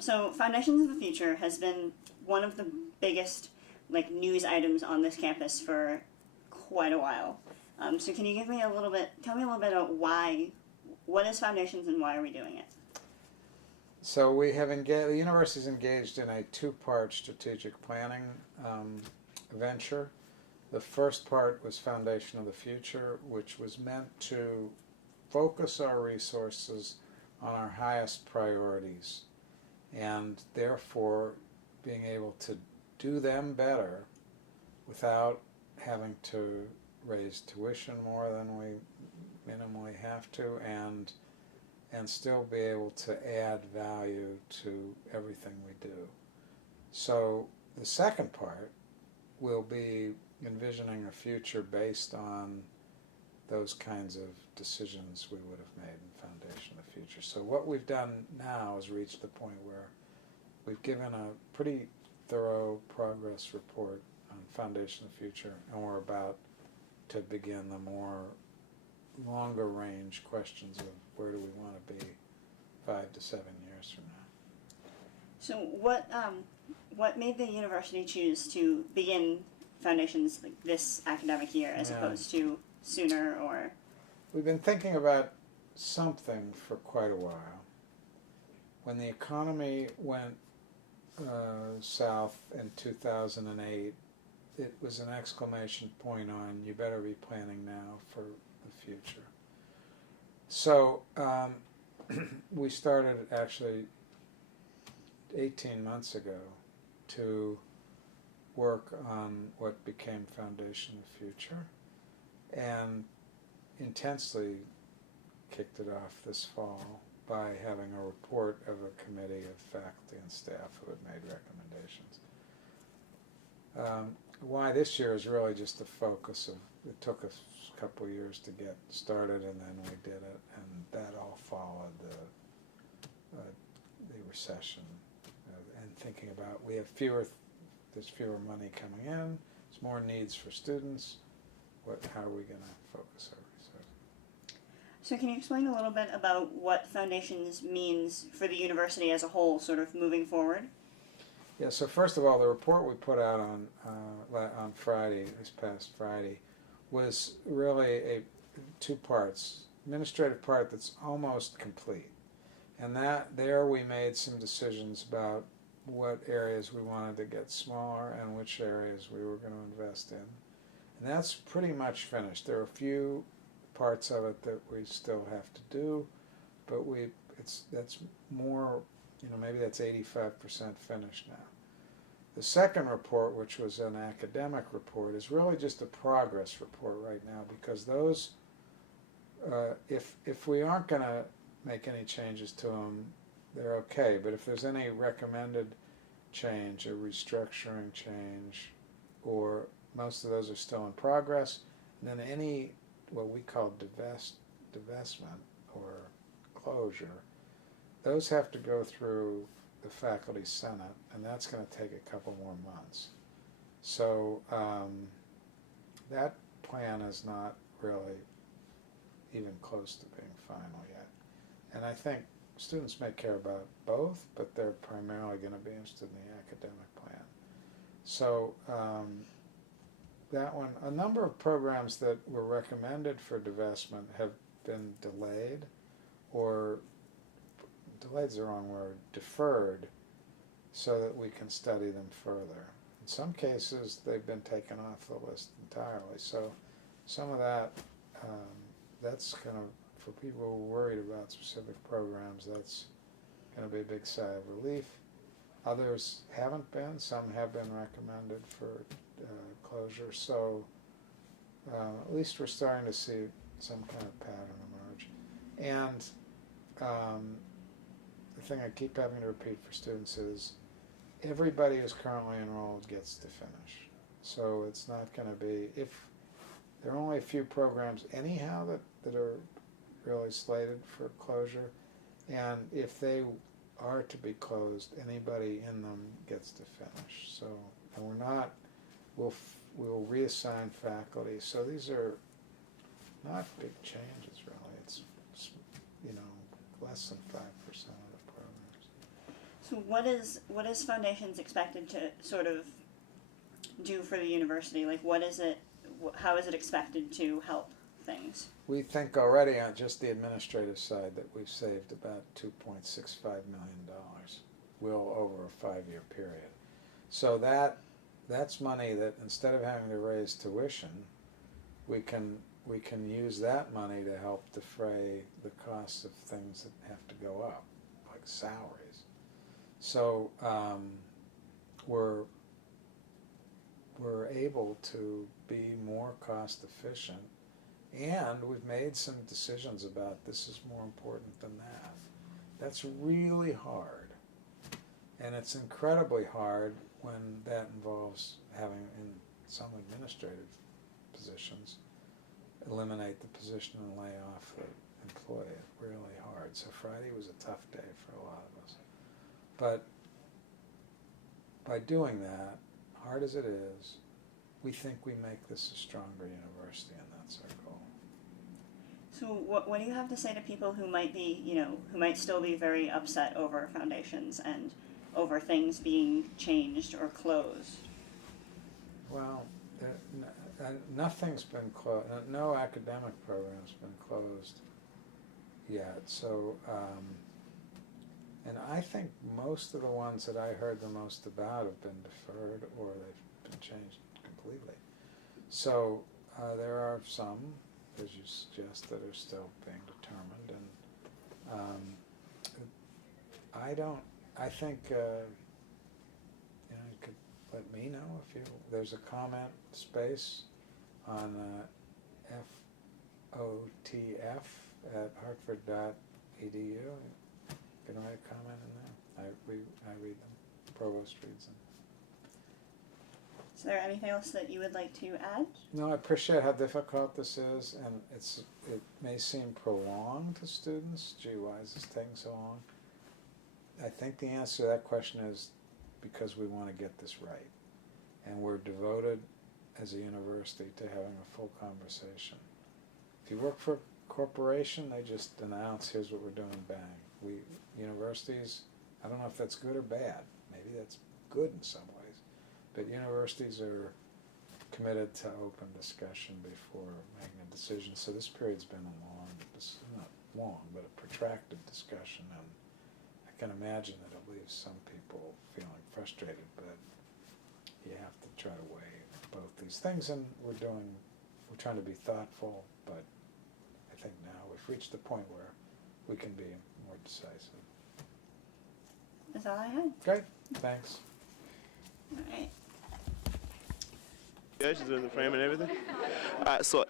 So Foundations of the Future has been one of the biggest news items on this campus for quite a while. So can you tell me a little bit about what is Foundations and why are we doing it? So we have engaged, the university is engaged in a two-part strategic planning venture. The first part was Foundation of the Future, which was meant to focus our resources on our highest priorities and therefore being able to do them better without having to raise tuition more than we minimally have to and still be able to add value to everything we do. So the second part will be envisioning a future based on those kinds of decisions we would have made in Foundation of the Future. So what we've done now is reached the point where we've given a pretty thorough progress report on Foundation of the Future, and we're about to begin the more longer range questions of where do we want to be 5 to 7 years from now. So what made the university choose to begin Foundations this academic year as opposed to sooner? Or we've been thinking about something for quite a while. When the economy went south in 2008, it was an exclamation point on you better be planning now for the future. So we started actually 18 months ago to work on what became Foundation of the Future and intensely kicked it off this fall by having a report of a committee of faculty and staff who had made recommendations. Why this year is really just the focus of, it took us a couple of years to get started and then we did it, and that all followed the recession and thinking about there's fewer money coming in, there's more needs for students, how are we going to focus our research? So can you explain a little bit about what Foundations means for the university as a whole, sort of moving forward? Yeah, so first of all, the report we put out on Friday, this past Friday, was really two parts. Administrative part that's almost complete. And there we made some decisions about what areas we wanted to get smaller and which areas we were going to invest in. And that's pretty much finished. There are a few parts of it that we still have to do, but that's more, maybe that's 85% finished now. The second report, which was an academic report, is really just a progress report right now, because those, if we aren't going to make any changes to them, they're okay. But if there's any recommended change, a restructuring change, or most of those are still in progress, and then any what we call divestment or closure, those have to go through the faculty senate, and that's going to take a couple more months. So that plan is not really even close to being final yet. And I think students may care about both, but they're primarily going to be interested in the academic plan. So that one, a number of programs that were recommended for divestment have been delayed, or delayed is the wrong word, deferred, so that we can study them further. In some cases, they've been taken off the list entirely. So some of that, that's going to, for people who are worried about specific programs, that's going to be a big sigh of relief. Others haven't been. Some have been recommended for closure. So at least we're starting to see some kind of pattern emerge. And the thing I keep having to repeat for students is everybody who's currently enrolled gets to finish. So it's not going to be, if there are only a few programs anyhow that are really slated for closure, and if they are to be closed, anybody in them gets to finish. So, and we'll reassign faculty. So these are not big changes really. It's less than 5% of the programs. So what is Foundations expected to sort of do for the university? Like, what is it? How is it expected to help things? We think already on just the administrative side that we've saved about $2.65 million, will over a 5-year period. So that's money that instead of having to raise tuition, we can use that money to help defray the costs of things that have to go up, like salaries. So we're able to be more cost efficient, and we've made some decisions about this is more important than that. That's really hard, and it's incredibly hard when that involves having, in some administrative positions, eliminate the position and lay off the employee. It's really hard. So Friday was a tough day for a lot of us. But by doing that, hard as it is, we think we make this a stronger university, and that's our goal. So what do you have to say to people who might be, who might still be very upset over Foundations and over things being changed or closed? Well, nothing's been closed. No academic program's been closed yet. So, and I think most of the ones that I heard the most about have been deferred or they've been changed completely. So there are some, as you suggest, that are still being determined, and I think you could let me know if there's a comment space on FOTF at hartford.edu. You can write a comment in there. I read them. Provost reads them. Is there anything else that you would like to add? No, I appreciate how difficult this is, and it may seem prolonged to students. Gee, why is this taking so long? I think the answer to that question is because we want to get this right, and we're devoted as a university to having a full conversation. If you work for a corporation, they just announce, here's what we're doing, bang. Universities, I don't know if that's good or bad. Maybe that's good in some ways. But universities are committed to open discussion before making a decision. So this period's been not long, but a protracted discussion. And I can imagine that it leaves some people feeling frustrated, but you have to try to weigh both these things. And we're trying to be thoughtful, but I think now we've reached the point where we can be more decisive. That's all I had. Great, thanks. All right. Yeah, she's doing the frame and everything. All right, so